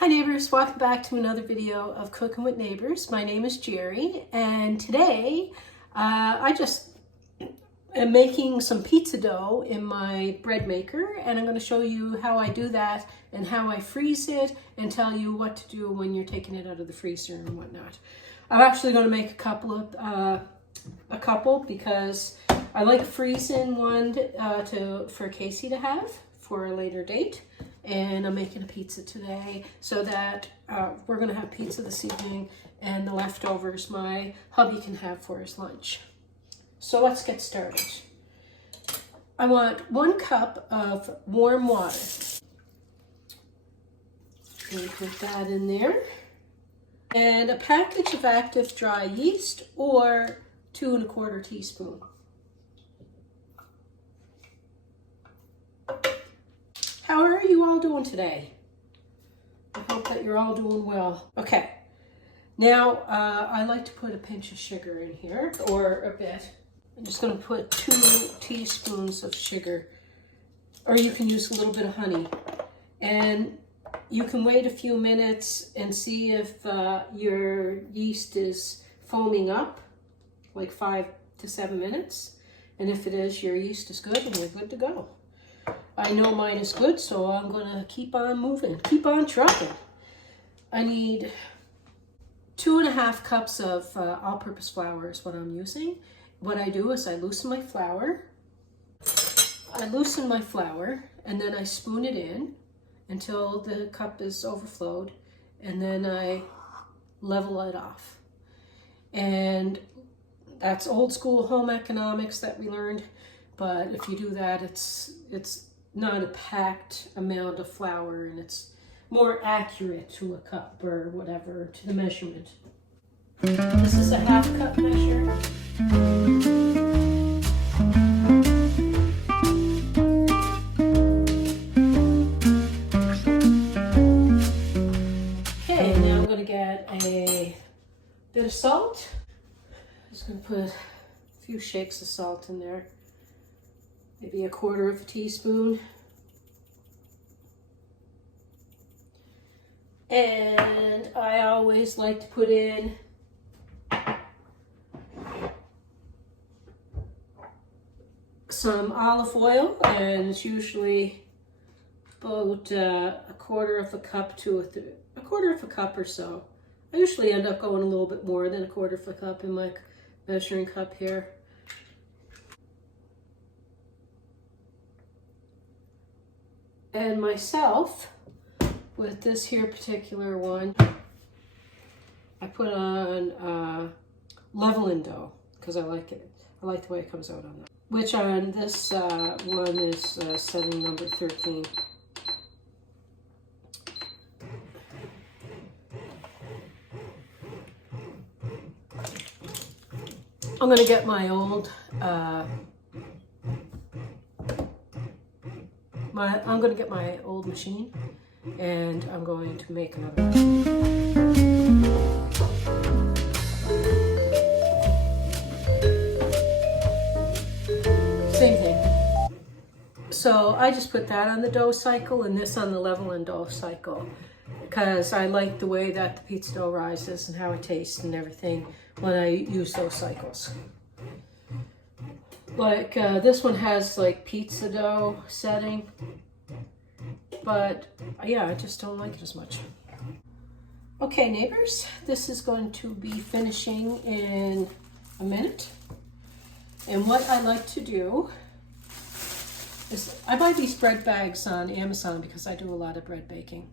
Hi neighbors, welcome back to another video of Cooking with Neighbors. My name is Jerry, and today I just am making some pizza dough in my bread maker, and I'm going to show you how I do that and how I freeze it and tell you what to do when you're taking it out of the freezer and whatnot. I'm actually going to make a couple because I like freezing one for Casey to have for a later date. And I'm making a pizza today so that we're going to have pizza this evening, and the leftovers my hubby can have for his lunch. So let's get started. I want 1 cup of warm water. And put that in there. And a package of active dry yeast, or 2 1/4 teaspoons. How are you all doing today? I hope that you're all doing well. Okay, now I like to put a pinch of sugar in here, or a bit. I'm just going to put 2 teaspoons of sugar, or you can use a little bit of honey. And you can wait a few minutes and see if your yeast is foaming up, like 5 to 7 minutes. And if it is, your yeast is good and you're good to go. I know mine is good, so I'm going to keep on moving, keep on trucking. I need 2 1/2 cups of all-purpose flour is what I'm using. What I do is I loosen my flour. And then I spoon it in until the cup is overflowed, and then I level it off. And that's old school home economics that we learned, but if you do that, it's not a packed amount of flour, and it's more accurate to a cup or whatever, to the measurement. This is a 1/2 cup measure. Okay, now I'm going to get a bit of salt. I'm just going to put a few shakes of salt in there. Maybe 1/4 teaspoon. And I always like to put in some olive oil, and it's usually about 1/4 cup to a 1/4 cup or so. I usually end up going a little bit more than 1/4 cup in my measuring cup here. And myself, with this here particular one, I put on level-in dough because I like it. I like the way it comes out on that. Which on this one is setting number 13. I'm going to get my old machine, and I'm going to make another one. Same thing. So I just put that on the dough cycle and this on the level-in dough cycle, because I like the way that the pizza dough rises and how it tastes and everything when I use those cycles. Like this one has like pizza dough setting, but yeah, I just don't like it as much. Okay neighbors, this is going to be finishing in a minute. And what I like to do is I buy these bread bags on Amazon because I do a lot of bread baking.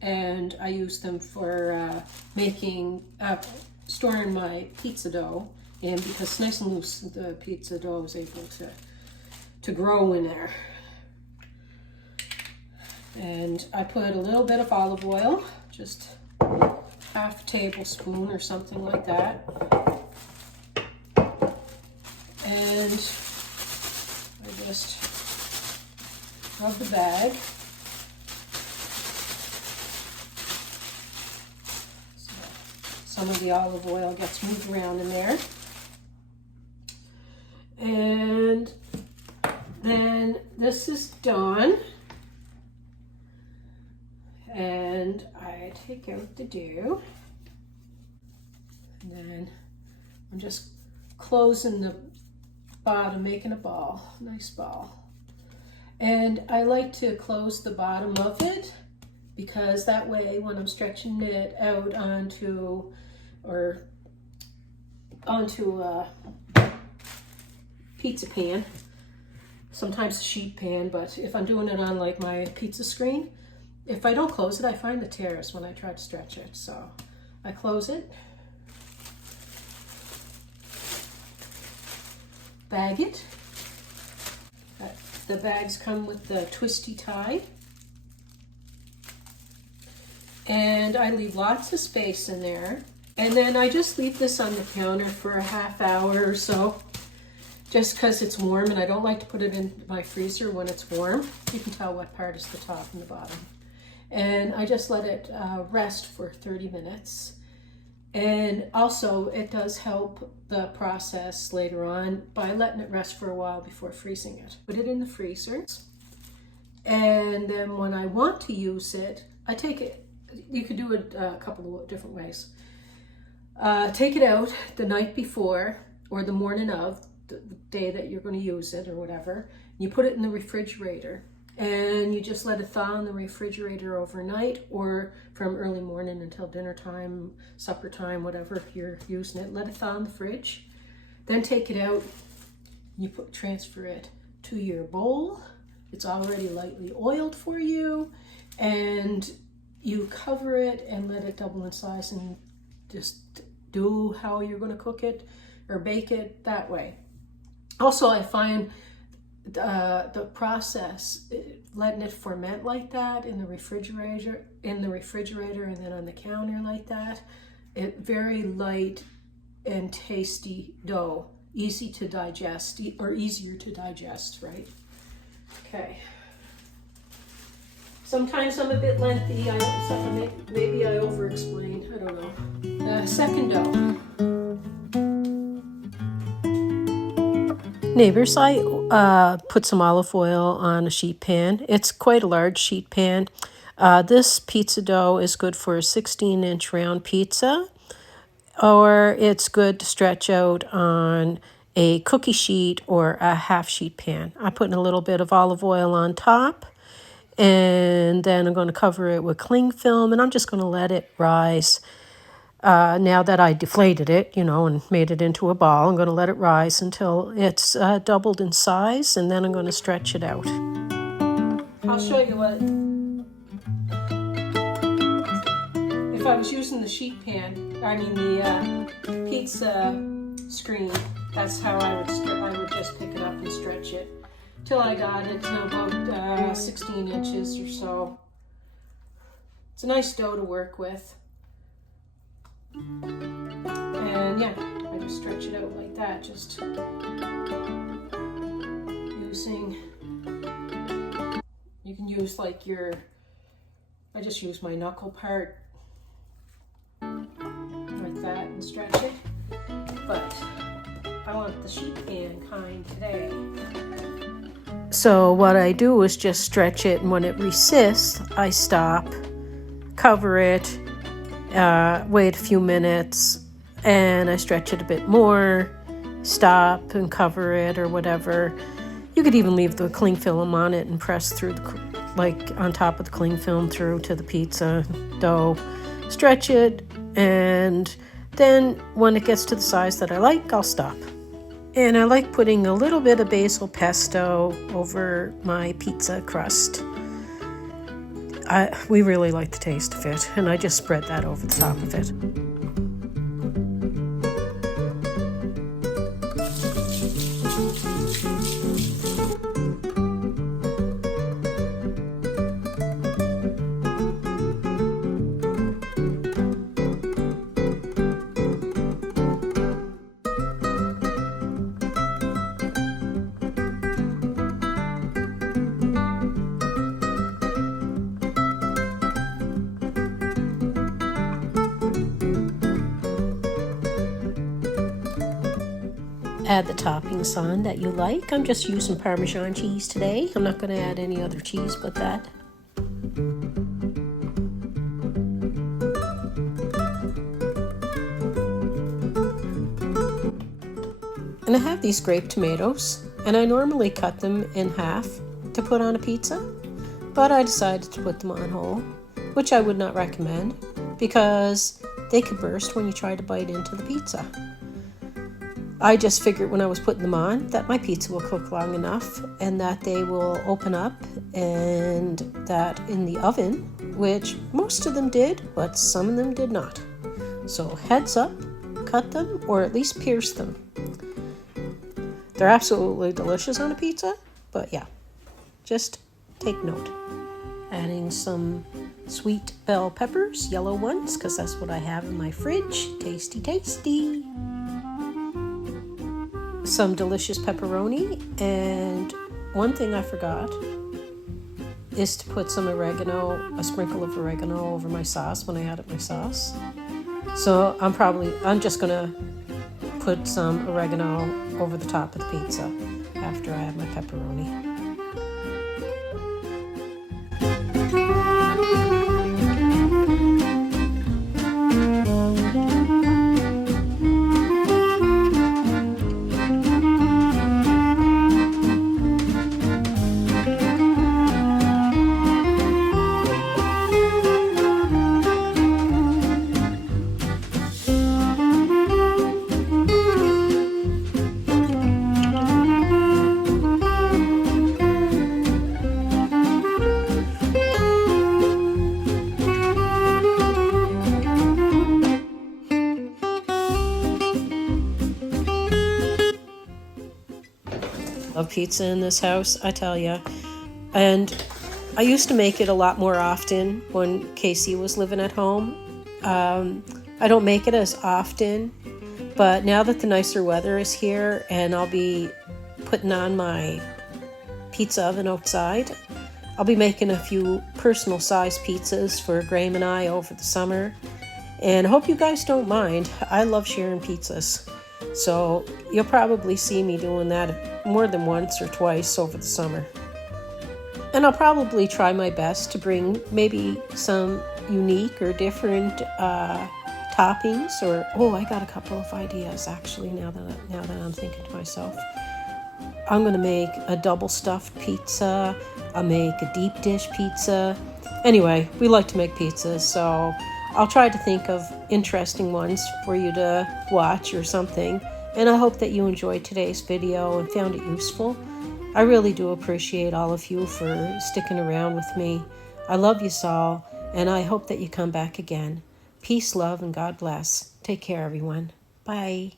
And I use them for storing my pizza dough. And because it's nice and loose, the pizza dough is able to grow in there. And I put a little bit of olive oil, just 1/2 tablespoon or something like that. And I just rub the bag. So some of the olive oil gets moved around in there. And then this is done. And And I take out the dough, and then I'm just closing the bottom, making a ball, nice ball. And I like to close the bottom of it because that way when I'm stretching it out onto a pizza pan, sometimes a sheet pan, but if I'm doing it on like my pizza screen, if I don't close it, I find the tears when I try to stretch it. So I close it, bag it. The bags come with the twisty tie. And I leave lots of space in there. And then I just leave this on the counter for a half hour or so, just because it's warm, and I don't like to put it in my freezer when it's warm. You can tell what part is the top and the bottom. And I just let it rest for 30 minutes. And also it does help the process later on by letting it rest for a while before freezing it. Put it in the freezer. And then when I want to use it, I take it, you could do it a couple of different ways. Take it out the night before or the morning of the day that you're going to use it or whatever. You put it in the refrigerator and you just let it thaw in the refrigerator overnight, or from early morning until dinner time, supper time, whatever you're using it. Let it thaw in the fridge. Then take it out. You transfer it to your bowl. It's already lightly oiled for you, and you cover it and let it double in size, and just do how you're going to cook it or bake it that way. Also, I find the process, letting it ferment like that in the refrigerator, and then on the counter like that, it very light and tasty dough, easy to digest, or easier to digest, right? Okay. Sometimes I'm a bit lengthy. Maybe I over-explained. I don't know. Second dough. Neighbours, I put some olive oil on a sheet pan. It's quite a large sheet pan. This pizza dough is good for a 16-inch round pizza, or it's good to stretch out on a cookie sheet or a half sheet pan. I'm putting a little bit of olive oil on top, and then I'm going to cover it with cling film, and I'm just going to let it rise. Now that I deflated it, and made it into a ball, I'm going to let it rise until it's doubled in size, and then I'm going to stretch it out. I'll show you what. If I was using the sheet pan, the pizza screen, that's how I would just pick it up and stretch it till I got it to about 16 inches or so. It's a nice dough to work with. And yeah, I just stretch it out like that, just using, you can use like I just use my knuckle part like that and stretch it, but I want the sheet pan kind today. So what I do is just stretch it, and when it resists, I stop, cover it, wait a few minutes, and I stretch it a bit more, stop and cover it or whatever. You could even leave the cling film on it and press through on top of the cling film through to the pizza dough. Stretch it, and then when it gets to the size that I like, I'll stop. And I like putting a little bit of basil pesto over my pizza crust. We really like the taste of it, and I just spread that over the top of it. Add the toppings on that you like. I'm just using Parmesan cheese today. I'm not going to add any other cheese but that. And I have these grape tomatoes, and I normally cut them in half to put on a pizza, but I decided to put them on whole, which I would not recommend because they could burst when you try to bite into the pizza. I just figured when I was putting them on that my pizza will cook long enough and that they will open up, and that in the oven, which most of them did, but some of them did not. So heads up, cut them or at least pierce them. They're absolutely delicious on a pizza, but yeah, just take note. Adding some sweet bell peppers, yellow ones, because that's what I have in my fridge. Tasty, tasty. Some delicious pepperoni, and one thing I forgot is to put some oregano, a sprinkle of oregano over my sauce when I added my sauce. So I'm just gonna put some oregano over the top of the pizza after I add my pepperoni. Love pizza in this house, I tell ya. And I used to make it a lot more often when Casey was living at home. I don't make it as often, but now that the nicer weather is here and I'll be putting on my pizza oven outside, I'll be making a few personal size pizzas for Graham and I over the summer. And I hope you guys don't mind. I love sharing pizzas. So you'll probably see me doing that more than once or twice over the summer. And I'll probably try my best to bring maybe some unique or different toppings, or I got a couple of ideas actually now that I'm thinking to myself. I'm gonna make a double stuffed pizza. I'll make a deep dish pizza. Anyway, we like to make pizzas, so I'll try to think of interesting ones for you to watch or something. And I hope that you enjoyed today's video and found it useful. I really do appreciate all of you for sticking around with me. I love you all, and I hope that you come back again. Peace, love, and God bless. Take care, everyone. Bye.